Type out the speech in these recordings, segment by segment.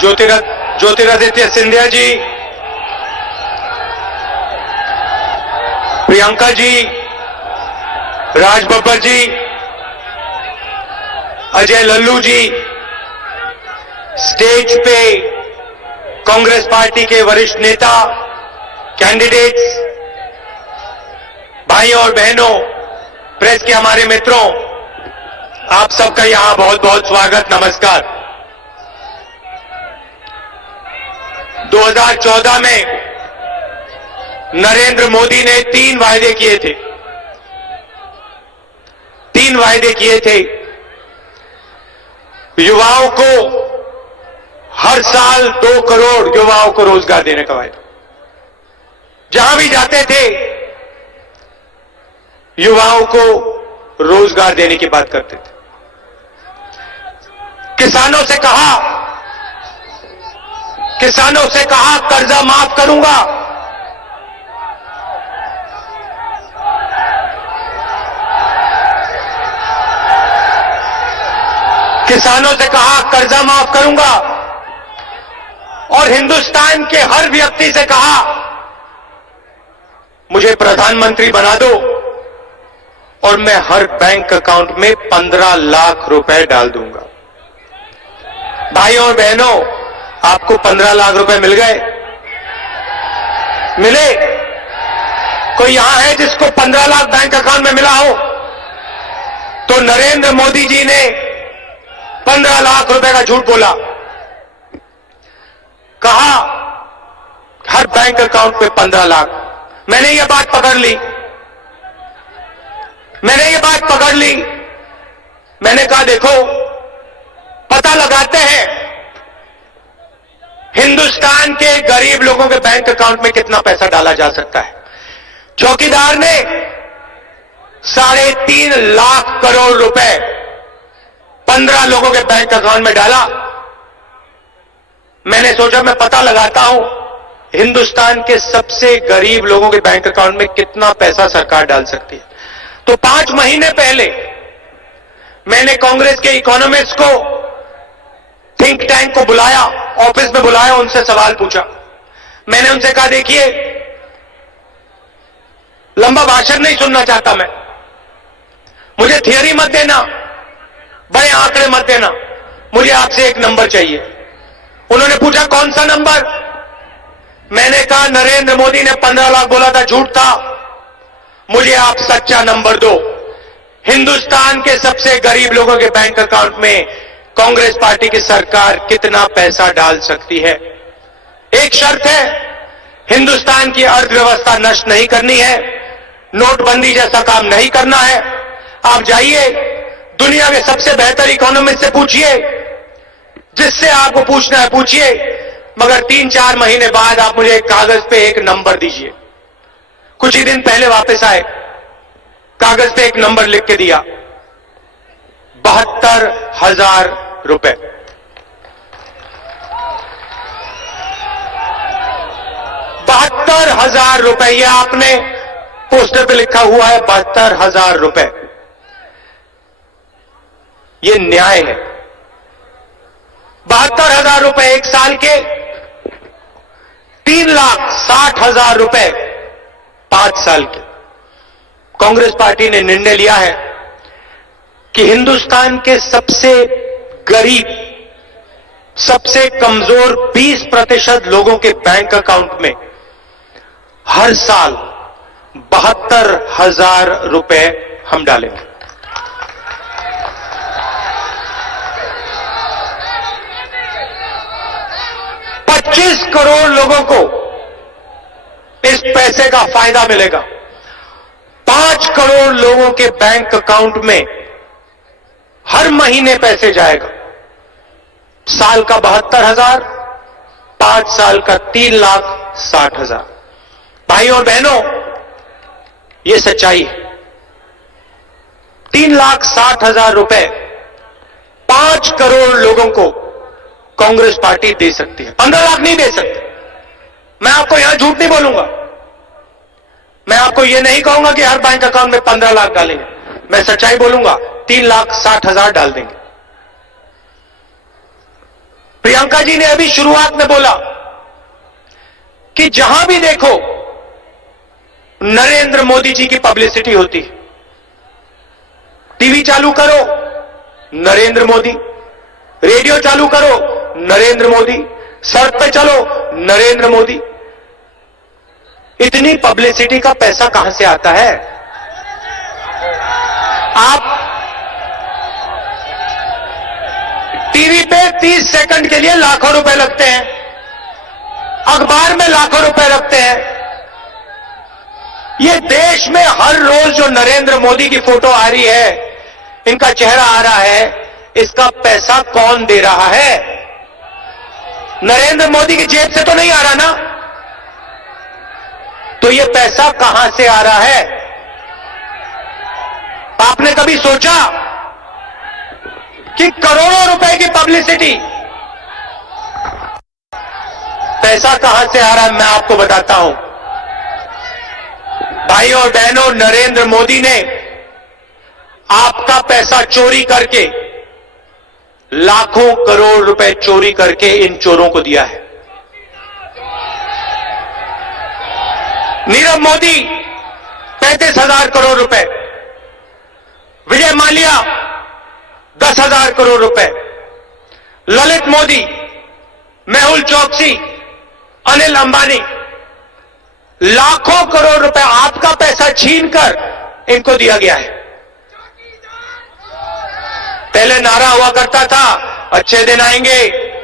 ज्योतिरादित्य सिंधिया जी, प्रियंका जी, राज बब्बर जी, अजय लल्लू जी, stage पे Congress party के वरिष्ठ नेता, कैंडिडेट्स, भाइयों और बहनों, प्रेस के हमारे मित्रों, आप सबका यहां बहुत बहुत स्वागत, नमस्कार। 2014 में नरेंद्र मोदी ने 3 वायदे किए थे। 3 वायदे किए थे। युवाओं को हर साल 2 करोड़ युवाओं को रोजगार देने का वायदा। जहां भी जाते थे युवाओं को रोजगार देने की बात करते थे। किसानों से कहा कर्जा माफ करूंगा। किसानों से कहा कर्जा माफ करूंगा और हिंदुस्तान के हर व्यक्ति से कहा मुझे प्रधानमंत्री बना दो और मैं हर बैंक अकाउंट में 15 लाख रुपए डाल दूंगा। भाइयों और बहनों, आपको 15 लाख रुपए मिल गए? मिले? कोई यहां है जिसको 15 लाख बैंक अकाउंट में मिला हो? तो नरेंद्र मोदी जी ने 15 लाख रुपए का झूठ बोला। कहा हर बैंक अकाउंट में 15 लाख। मैंने ये बात पकड़ ली। मैंने कहा देखो, पता लगाते हैं हिंदुस्तान के गरीब लोगों के बैंक अकाउंट में कितना पैसा डाला जा सकता है। चौकीदार ने 3.5 लाख करोड़ रुपए 15 लोगों के बैंक अकाउंट में डाला। मैंने सोचा मैं पता लगाता हूं हिंदुस्तान के सबसे गरीब लोगों के बैंक अकाउंट में कितना पैसा सरकार डाल सकती है। तो 5 महीने पहले मैंने कांग्रेस के इकोनॉमिस्ट को, थिंक टैंक को बुलाया, ऑफिस में बुलाया, उनसे सवाल पूछा। मैंने उनसे कहा देखिए, लंबा भाषण नहीं सुनना चाहता मैं, मुझे थियरी मत देना, बड़े आंकड़े मत देना, मुझे आपसे एक नंबर चाहिए। उन्होंने पूछा कौन सा नंबर? मैंने कहा नरेंद्र मोदी ने 15 लाख बोला था, झूठ था, मुझे आप सच्चा नंबर दो। हिंदुस्तान के सबसे गरीब लोगों के बैंक अकाउंट में कांग्रेस पार्टी की सरकार कितना पैसा डाल सकती है? एक शर्त है, हिंदुस्तान की अर्थव्यवस्था नष्ट नहीं करनी है, नोटबंदी जैसा काम नहीं करना है। आप जाइए दुनिया के सबसे बेहतर इकोनॉमिस्ट से पूछिए, जिससे आपको पूछना है पूछिए, मगर 3-4 महीने बाद आप मुझे कागज पे एक नंबर दीजिए। कुछ ही दिन पहले वापस आए, कागज पे एक नंबर लिख के दिया, 72,000 रुपए। 72,000 रुपए, ये आपने पोस्टर पे लिखा हुआ है 72,000 रुपए। ये न्याय है? 72,000 रुपए एक साल के, 3,60,000 रुपए 5 साल के। कांग्रेस पार्टी ने निर्णय लिया है कि हिंदुस्तान के सबसे गरीब, सबसे कमजोर 20% लोगों के बैंक अकाउंट में हर साल 72,000 रुपए हम डालेंगे। 25 करोड़ लोगों को इस पैसे का फायदा मिलेगा। 5 करोड़ लोगों के बैंक अकाउंट में हर महीने पैसे जाएगा। साल का 72,000, 5 साल का 3,60,000। भाइयों और बहनों, यह सच्चाई है। 3,60,000 रुपए 5 करोड़ लोगों को कांग्रेस पार्टी दे सकती है। 15 लाख नहीं दे सकती। मैं आपको यहां झूठ नहीं बोलूंगा। मैं आपको यह नहीं कहूंगा कि हर बैंक अकाउंट में 15 लाख डालेंगे। मैं सच्चाई बोलूंगा, 3,60,000 डाल देंगे। प्रियंका जी ने अभी शुरुआत में बोला कि जहां भी देखो नरेंद्र मोदी जी की पब्लिसिटी होती। टीवी चालू करो नरेंद्र मोदी, रेडियो चालू करो नरेंद्र मोदी, सड़क पे चलो नरेंद्र मोदी। इतनी पब्लिसिटी का पैसा कहां से आता है? आप टीवी पे 30 सेकंड के लिए लाखों रुपए लगते हैं, अखबार में लाखों रुपए रखते हैं। ये देश में हर रोज जो नरेंद्र मोदी की फोटो आ रही है, इनका चेहरा आ रहा है, इसका पैसा कौन दे रहा है? नरेंद्र मोदी की जेब से तो नहीं आ रहा ना? तो ये पैसा कहां से आ रहा है? आपने कभी सोचा कि करोड़ों रुपए की पब्लिसिटी, पैसा कहां से आ रहा है? मैं आपको बताता हूं। भाइयों और बहनों, नरेंद्र मोदी ने आपका पैसा चोरी करके, लाखों करोड़ रुपए चोरी करके इन चोरों को दिया है। नीरव मोदी 35,000 करोड़ रुपए, विजय माल्या 10,000 करोड़ रुपए, ललित मोदी, मेहुल चोकसी, अनिल अंबानी, लाखों करोड़ रुपए आपका पैसा छीनकर इनको दिया गया है। पहले नारा हुआ करता था अच्छे दिन आएंगे,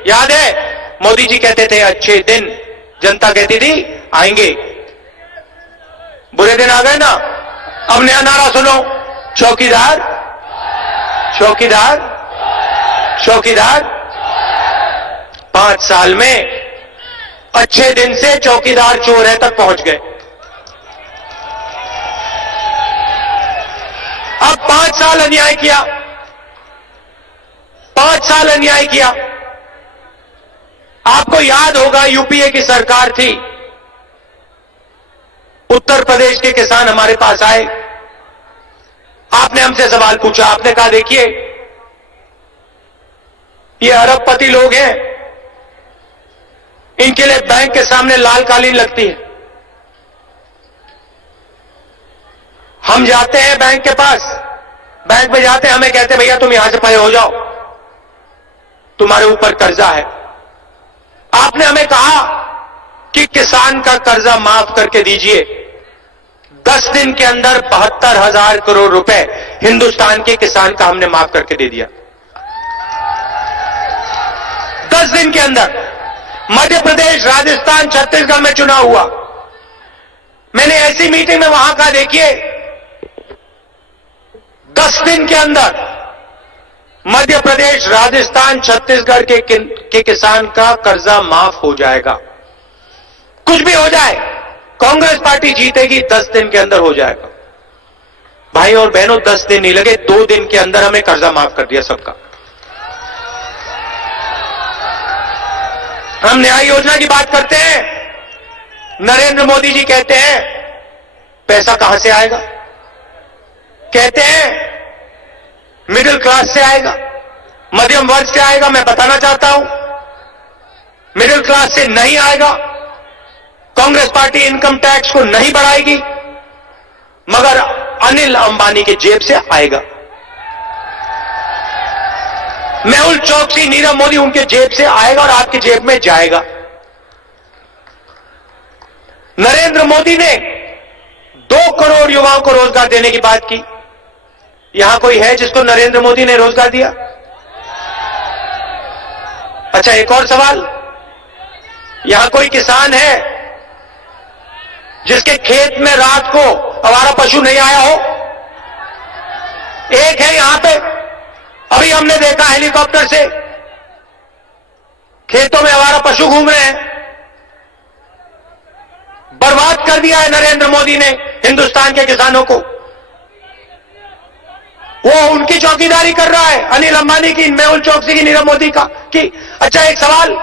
याद है? मोदी जी कहते थे अच्छे दिन, जनता कहती थी आएंगे। बुरे दिन आ गए ना। अब नया नारा सुनो, चौकीदार चौकीदार चौकीदार। 5 साल में अच्छे दिन से चौकीदार चोर है तक पहुंच गए। अब 5 साल अन्याय किया, 5 साल अन्याय किया। आपको याद होगा यूपीए की सरकार थी, उत्तर प्रदेश के किसान हमारे पास आए, आपने हमसे सवाल पूछा, आपने कहा देखिए ये अरबपति लोग हैं, इनके लिए बैंक के सामने लाल कालीन लगती है। हम जाते हैं बैंक के पास, बैंक में जाते हैं, हमें कहते हैं भैया तुम यहां से परे हो जाओ, तुम्हारे ऊपर कर्जा है। आपने हमें कहा कि किसान का कर्जा माफ करके दीजिए। 10 दिन के अंदर 72,000 करोड़ रुपए हिंदुस्तान के किसान का हमने माफ करके दे दिया। 10 दिन के अंदर। मध्य प्रदेश, राजस्थान, छत्तीसगढ़ में चुनाव हुआ, मैंने ऐसी मीटिंग में वहां कहा देखिए 10 दिन के अंदर मध्य प्रदेश, राजस्थान, छत्तीसगढ़ के किसान का कर्जा माफ हो जाएगा। कुछ भी हो जाए, कांग्रेस पार्टी जीतेगी, 10 दिन के अंदर हो जाएगा। भाई और बहनों, 10 दिन नहीं लगे, 2 दिन के अंदर हमें कर्जा माफ कर दिया सबका। हम न्याय योजना की बात करते हैं, नरेंद्र मोदी जी कहते हैं पैसा कहां से आएगा? कहते हैं मिडिल क्लास से आएगा, मध्यम वर्ग से आएगा। मैं बताना चाहता हूं मिडिल क्लास से नहीं आएगा। कांग्रेस पार्टी इनकम टैक्स को नहीं बढ़ाएगी, मगर अनिल अंबानी के जेब से आएगा। मेहुल चोकसी, नीरव मोदी, उनके जेब से आएगा और आपकी जेब में जाएगा। नरेंद्र मोदी ने 2 करोड़ युवाओं को रोजगार देने की बात की। यहां कोई है जिसको नरेंद्र मोदी ने रोजगार दिया? अच्छा, एक और सवाल, यहां कोई किसान है जिसके खेत में रात को आवारा पशु नहीं आया हो? एक है यहां पे, अभी हमने देखा हेलीकॉप्टर से खेतों में आवारा पशु घूम रहे हैं। बर्बाद कर दिया है नरेंद्र मोदी ने हिंदुस्तान के किसानों को। वो उनकी चौकीदारी कर रहा है, अनिल अंबानी की, मेहुल चोकसी की, नीरव मोदी का की। अच्छा, एक सवाल,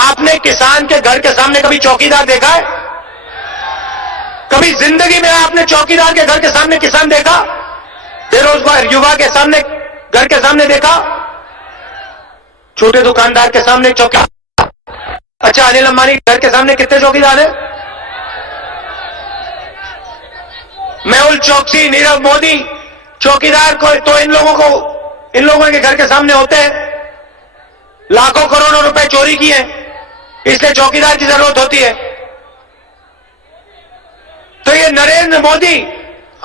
आपने किसान के घर के सामने कभी चौकीदार देखा है? कभी जिंदगी में आपने चौकीदार के घर के सामने किसान देखा? बेरोजगार युवा के सामने, घर के सामने देखा? छोटे दुकानदार के सामने चौकीदार। अच्छा, अनिल अंबानी घर के सामने कितने चौकीदार हैं? मेहुल चौकसी, नीरव मोदी चौकीदार को तो इन लोगों के घर के सामने होते हैं। लाखों करोड़ों रुपए चोरी किए, इसलिए चौकीदार की जरूरत होती है। तो ये नरेंद्र मोदी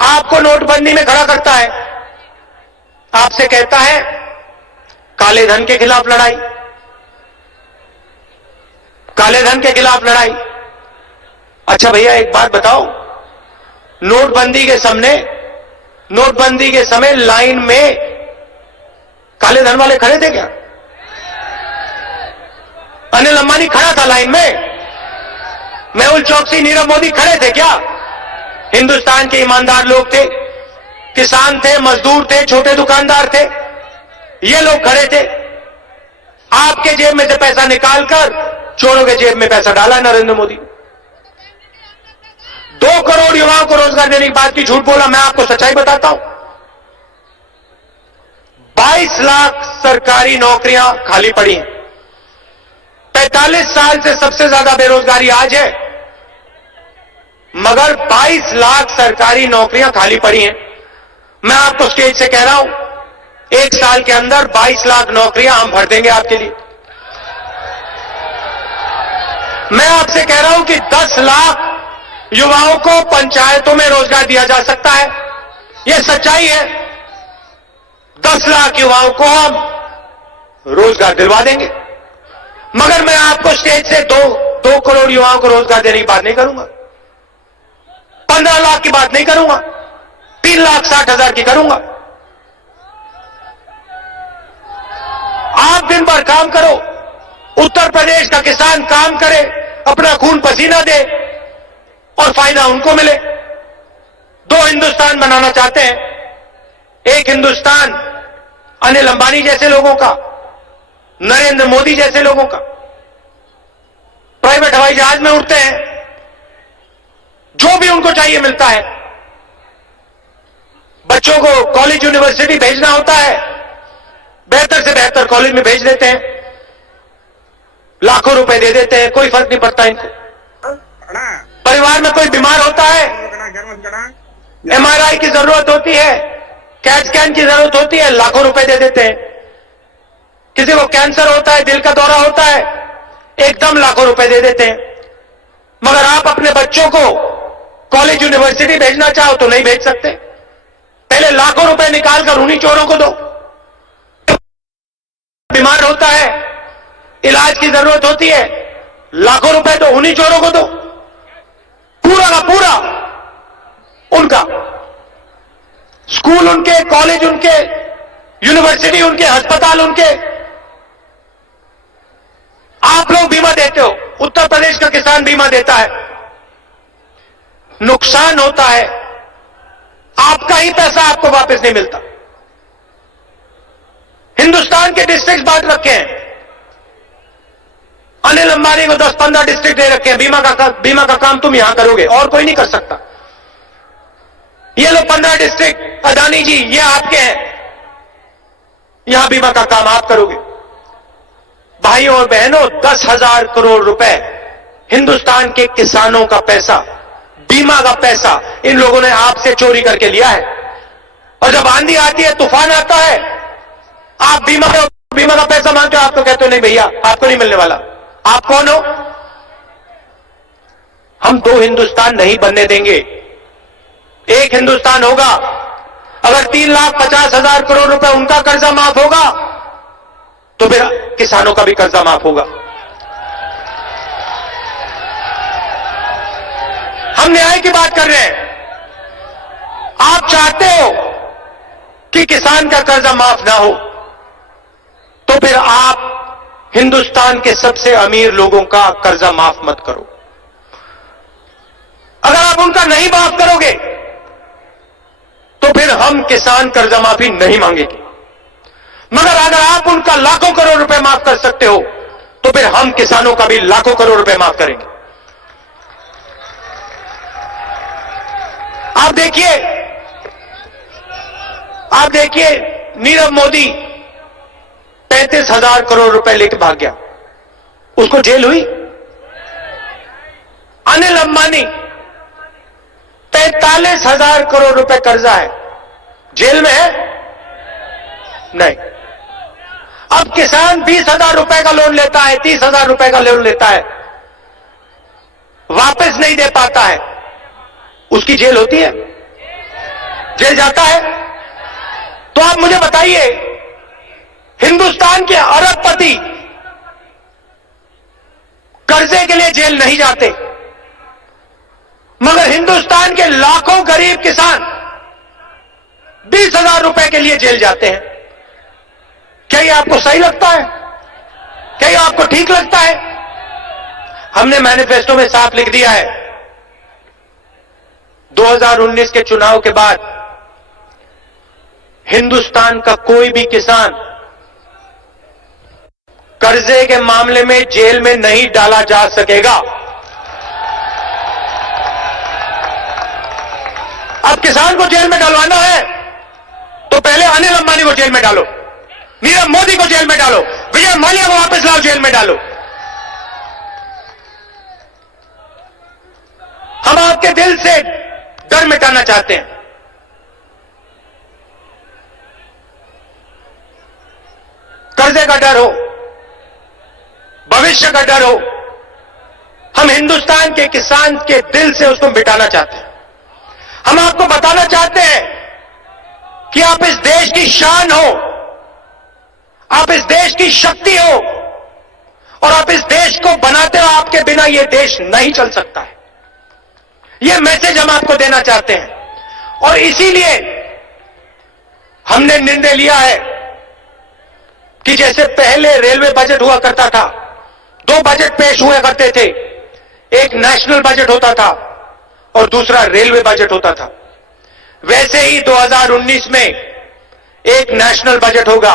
आपको नोटबंदी में खड़ा करता है, आपसे कहता है काले धन के खिलाफ लड़ाई, काले धन के खिलाफ लड़ाई। अच्छा भैया एक बात बताओ, नोटबंदी के समय लाइन में काले धन वाले खड़े थे क्या? अनिल अंबानी खड़ा था लाइन में? मेहुल चौकसी, नीरव मोदी खड़े थे क्या? हिंदुस्तान के ईमानदार लोग थे, किसान थे, मजदूर थे, छोटे दुकानदार थे, ये लोग खड़े थे। आपके जेब में से पैसा निकालकर चोरों के जेब में पैसा डाला नरेंद्र मोदी। 2 करोड़ युवाओं को रोजगार देने की बात की, झूठ बोला। मैं आपको सच्चाई बताता हूं, 22 लाख सरकारी नौकरियां खाली पड़ी हैं। 45 साल से सबसे ज्यादा बेरोजगारी आज है, मगर 22 लाख सरकारी नौकरियां खाली पड़ी हैं। मैं आपको स्टेज से कह रहा हूं, 1 साल के अंदर 22 लाख नौकरियां हम भर देंगे आपके लिए। मैं आपसे कह रहा हूं कि 10 लाख युवाओं को पंचायतों में रोजगार दिया जा सकता है, यह सच्चाई है। 10 लाख युवाओं को हम रोजगार दिलवा देंगे, मगर मैं आपको स्टेज से 2 करोड़ युवाओं को रोजगार देने की बात नहीं करूंगा, 15 लाख की बात नहीं करूंगा, 3,60,000 की करूंगा। आप दिन भर काम करो, उत्तर प्रदेश का किसान काम करे, अपना खून पसीना दे और फायदा उनको मिले। 2 हिंदुस्तान बनाना चाहते हैं, एक हिंदुस्तान अनिल अंबानी जैसे लोगों का, नरेंद्र मोदी जैसे लोगों का, प्राइवेट हवाई जहाज में उड़ते हैं, जो भी उनको चाहिए मिलता है। बच्चों को कॉलेज यूनिवर्सिटी भेजना होता है, बेहतर से बेहतर कॉलेज में भेज देते हैं, लाखों रुपए दे देते हैं, कोई फर्क नहीं पड़ता इनको। परिवार में कोई बीमार होता है, एमआरआई की जरूरत होती है, कैट स्कैन की जरूरत होती है, लाखों रुपए दे देते हैं। किसी को कैंसर होता है, दिल का दौरा होता है, एकदम लाखों रुपए दे देते हैं। मगर आप अपने बच्चों को कॉलेज यूनिवर्सिटी भेजना चाहो तो नहीं भेज सकते, पहले लाखों रुपए निकालकर उन्हीं चोरों को दो। बीमार होता है, इलाज की जरूरत होती है, लाखों रुपए तो उन्हीं चोरों को दो, पूरा का पूरा उनका। स्कूल उनके, कॉलेज उनके, यूनिवर्सिटी उनके, अस्पताल उनके। आप लोग बीमा देते हो, उत्तर प्रदेश का किसान बीमा देता है, नुकसान होता है, आपका ही पैसा आपको वापस नहीं मिलता। हिंदुस्तान के डिस्ट्रिक्ट बांट रखे हैं, अनिल अंबानी को 10-15 डिस्ट्रिक्ट दे रखे हैं, बीमा का काम तुम यहां करोगे और कोई नहीं कर सकता। ये लो 15 डिस्ट्रिक्ट, अदानी जी ये आपके हैं, यहां बीमा का काम आप करोगे। भाइयों और बहनों, 10,000 करोड़ रुपए हिंदुस्तान के किसानों का पैसा, बीमा का पैसा इन लोगों ने आपसे चोरी करके लिया है। और जब आंधी आती है, तूफान आता है, आप बीमा का पैसा मांगते हो, आप तो कहते हो नहीं भैया आपको नहीं मिलने वाला। आप कौन हो? हम 2 हिंदुस्तान नहीं बनने देंगे, एक हिंदुस्तान होगा। अगर 3,50,000 करोड़ रुपए उनका कर्जा माफ होगा तो फिर किसानों का भी कर्जा माफ होगा। हम न्याय की बात कर रहे हैं। आप चाहते हो कि किसान का कर्जा माफ ना हो, तो फिर आप हिंदुस्तान के सबसे अमीर लोगों का कर्जा माफ मत करो। अगर आप उनका नहीं माफ करोगे तो फिर हम किसान कर्जा माफी नहीं मांगेंगे। मगर अगर आप उनका लाखों करोड़ रुपए माफ कर सकते हो तो फिर हम किसानों का भी लाखों करोड़ रुपए माफ करेंगे। आप देखिए नीरव मोदी 35,000 करोड़ रुपए लेके भाग गया, उसको जेल हुई। अनिल अंबानी 43,000 करोड़ रुपए कर्जा है, जेल में है? नहीं। अब किसान 20,000 रुपए का लोन लेता है, 30,000 रुपए का लोन लेता है, वापस नहीं दे पाता है, उसकी जेल होती है? जेल जाता है? तो आप मुझे बताइए, हिंदुस्तान के अरबपति कर्जे के लिए जेल नहीं जाते, मगर हिंदुस्तान के लाखों गरीब किसान 20,000 रुपए के लिए जेल जाते हैं। क्या ये आपको सही लगता है? क्या ये आपको ठीक लगता है? हमने मैनिफेस्टो में साफ लिख दिया है, 2019 के चुनाव के बाद हिंदुस्तान का कोई भी किसान कर्जे के मामले में जेल में नहीं डाला जा सकेगा। अब किसान को जेल में डालवाना है तो पहले अनिल अंबानी को जेल में डालो, नीरव मोदी को जेल में डालो, विजय माल्या को वापस लाओ, जेल में डालो। हम आपके दिल से डर मिटाना चाहते हैं। कर्जे का डर हो, भविष्य का डर हो, हम हिंदुस्तान के किसान के दिल से उसको मिटाना चाहते हैं। हम आपको बताना चाहते हैं कि आप इस देश की शान हो, आप इस देश की शक्ति हो, और आप इस देश को बनाते हो, आपके बिना यह देश नहीं चल सकता है। यह मैसेज हम आपको देना चाहते हैं। और इसीलिए हमने निर्णय लिया है कि जैसे पहले रेलवे बजट हुआ करता था, 2 बजट पेश हुआ करते थे, एक नेशनल बजट होता था और दूसरा रेलवे बजट होता था, वैसे ही 2019 में एक नेशनल बजट होगा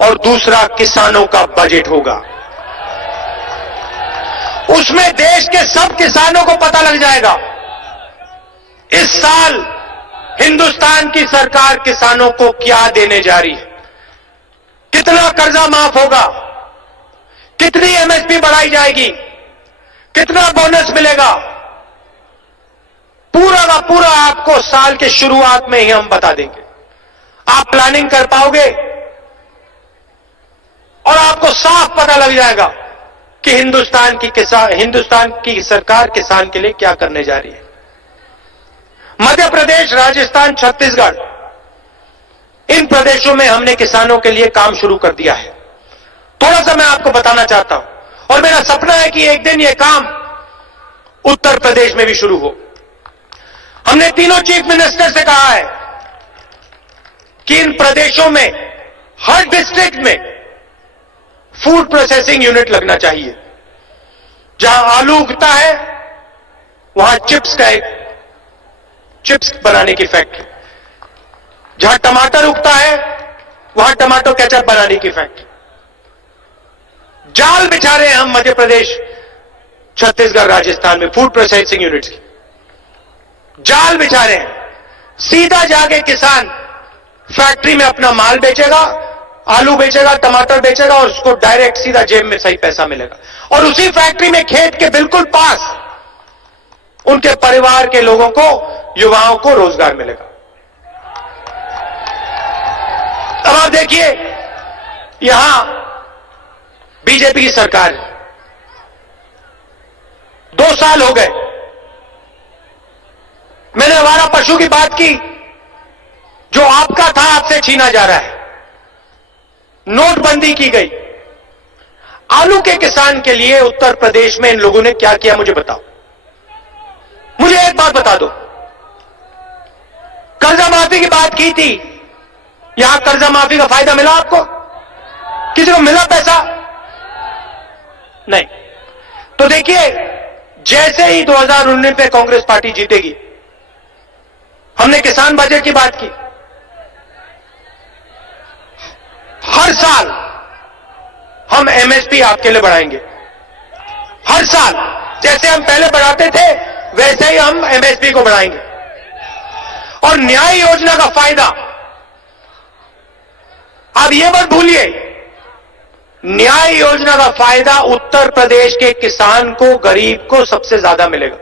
और दूसरा किसानों का बजट होगा। उसमें देश के सब किसानों को पता लग जाएगा इस साल हिंदुस्तान की सरकार किसानों को क्या देने जा रही है, कितना कर्जा माफ होगा, कितनी एमएसपी बढ़ाई जाएगी, कितना बोनस मिलेगा, पूरा का पूरा आपको साल के शुरुआत में ही हम बता देंगे। आप प्लानिंग कर पाओगे और आपको साफ पता लग जाएगा कि हिंदुस्तान की सरकार किसान के लिए क्या करने जा रही है। मध्य प्रदेश, राजस्थान, छत्तीसगढ़, इन प्रदेशों में हमने किसानों के लिए काम शुरू कर दिया है। थोड़ा सा मैं आपको बताना चाहता हूं और मेरा सपना है कि एक दिन यह काम उत्तर प्रदेश में भी शुरू हो। हमने तीनों चीफ मिनिस्टर से कहा है कि इन प्रदेशों में हर डिस्ट्रिक्ट में फूड प्रोसेसिंग यूनिट लगना चाहिए। जहां आलू उगता है वहां चिप्स बनाने की फैक्ट्री, जहां टमाटर उगता है वहां टमाटो केचप बनाने की फैक्ट्री। जाल बिछा रहे हैं हम मध्य प्रदेश, छत्तीसगढ़, राजस्थान में फूड प्रोसेसिंग यूनिट्स की जाल बिछा रहे हैं। सीधा जाके किसान फैक्ट्री में अपना माल बेचेगा, आलू बेचेगा, टमाटर बेचेगा और उसको डायरेक्ट सीधा जेब में सही पैसा मिलेगा। और उसी फैक्ट्री में खेत के बिल्कुल पास उनके परिवार के लोगों को, युवाओं को रोजगार मिलेगा। अब आप देखिए, यहां बीजेपी की सरकार है, 2 साल हो गए। मैंने हमारा पशु की बात की, जो आपका था आपसे छीना जा रहा है। नोटबंदी की गई। आलू के किसान के लिए उत्तर प्रदेश में इन लोगों ने क्या किया, मुझे बताओ। मुझे एक बात बता दो, कर्जा माफी की बात की थी, यहां कर्जा माफी का फायदा मिला आपको? किसी को मिला पैसा? नहीं। तो देखिए, जैसे ही 2019 में कांग्रेस पार्टी जीतेगी, हमने किसान बजट की बात की। हर साल हम एमएसपी आपके लिए बढ़ाएंगे। हर साल जैसे हम पहले बढ़ाते थे वैसे ही हम एमएसपी को बढ़ाएंगे। और न्याय योजना का फायदा, आप ये मत भूलिए न्याय योजना का फायदा उत्तर प्रदेश के किसान को, गरीब को सबसे ज्यादा मिलेगा।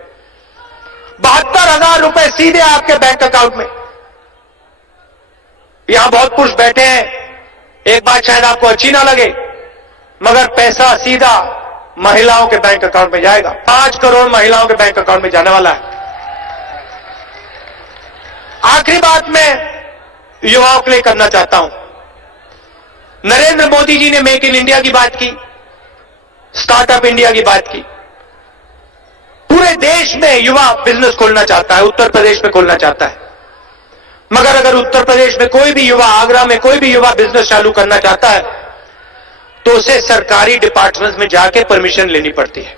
72,000 रुपए सीधे आपके बैंक अकाउंट में। यहां बहुत पुरुष बैठे हैं, एक बात शायद आपको अच्छी ना लगे, मगर पैसा सीधा महिलाओं के बैंक अकाउंट में जाएगा। 5 करोड़ महिलाओं के बैंक अकाउंट में जाने वाला है। आखिरी बात मैं युवाओं के लिए करना चाहता हूं। नरेंद्र मोदी जी ने मेक इन इंडिया की बात की, स्टार्टअप इंडिया की बात की। पूरे देश में युवा बिजनेस खोलना चाहता है, उत्तर प्रदेश में खोलना चाहता है। मगर अगर उत्तर प्रदेश में कोई भी युवा, आगरा में कोई भी युवा बिजनेस चालू करना चाहता है तो उसे सरकारी डिपार्टमेंट्स में जाके परमिशन लेनी पड़ती है।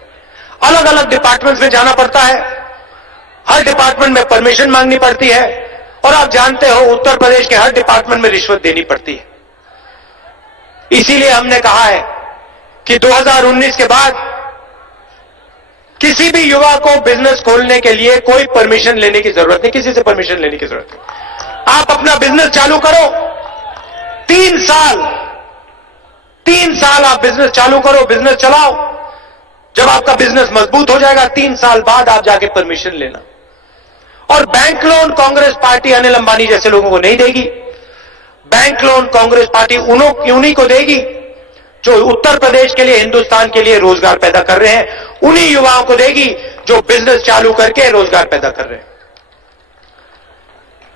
अलग अलग डिपार्टमेंट्स में जाना पड़ता है, हर डिपार्टमेंट में परमिशन मांगनी पड़ती है, और आप जानते हो उत्तर प्रदेश के हर डिपार्टमेंट में रिश्वत देनी पड़ती है। इसीलिए हमने कहा है कि 2019 के बाद किसी भी युवा को बिजनेस खोलने के लिए कोई परमिशन लेने की जरूरत नहीं, किसी से परमिशन लेने की जरूरत नहीं। आप अपना बिजनेस चालू करो, 3 साल आप बिजनेस चालू करो, बिजनेस चलाओ। जब आपका बिजनेस मजबूत हो जाएगा 3 साल बाद आप जाके परमिशन लेना। और bank loan Congress party Anil Ambani जैसे लोगों को नहीं देगी। बैंक लोन कांग्रेस पार्टी उन्हीं को देगी जो उत्तर प्रदेश के लिए, हिंदुस्तान के लिए रोजगार पैदा कर रहे हैं। उन्हीं युवाओं को देगी जो बिजनेस चालू करके रोजगार पैदा कर रहे हैं।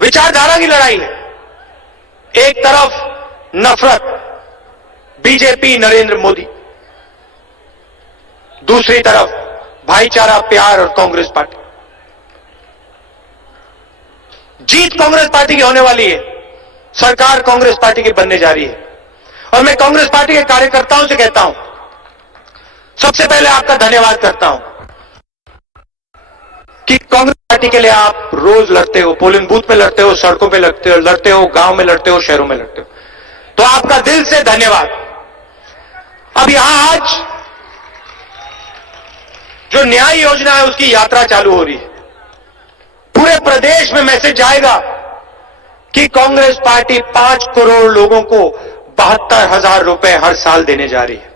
विचारधारा की लड़ाई है। एक तरफ नफरत, बीजेपी, नरेंद्र मोदी, दूसरी तरफ भाईचारा, प्यार और कांग्रेस पार्टी। जीत कांग्रेस पार्टी की होने वाली है, सरकार कांग्रेस पार्टी की बनने जा रही है। और मैं कांग्रेस पार्टी के कार्यकर्ताओं से कहता हूं, सबसे पहले आपका धन्यवाद करता हूं कि कांग्रेस पार्टी के लिए आप रोज लड़ते हो, पोलिंग बूथ में लड़ते हो, सड़कों पे लड़ते हो, गांव में लड़ते हो, शहरों में लड़ते हो। तो आपका दिल से धन्यवाद। अब यहां आज जो न्याय योजना है उसकी यात्रा चालू हो रही है। पूरे प्रदेश में मैसेज जाएगा कि कांग्रेस पार्टी 5 करोड़ लोगों को 72,000 रुपए हर साल देने जा रही है।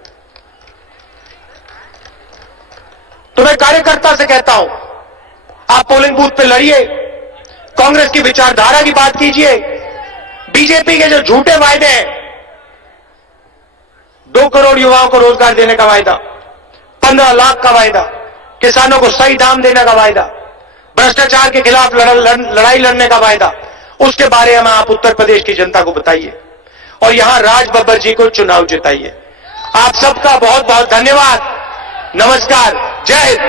तो मैं कार्यकर्ता से कहता हूं, आप पोलिंग बूथ पे लड़िए, कांग्रेस की विचारधारा की बात कीजिए। बीजेपी के जो झूठे वायदे हैं, 2 करोड़ युवाओं को रोजगार देने का वायदा, 15 लाख का वायदा, किसानों को सही दाम देने का वायदा, भ्रष्टाचार के खिलाफ लड़ाई लड़ने का वायदा, उसके बारे में आप उत्तर प्रदेश की जनता को बताइए और यहां राज बब्बर जी को चुनाव जिताइए। आप सबका बहुत बहुत धन्यवाद। नमस्कार, जय हिंद।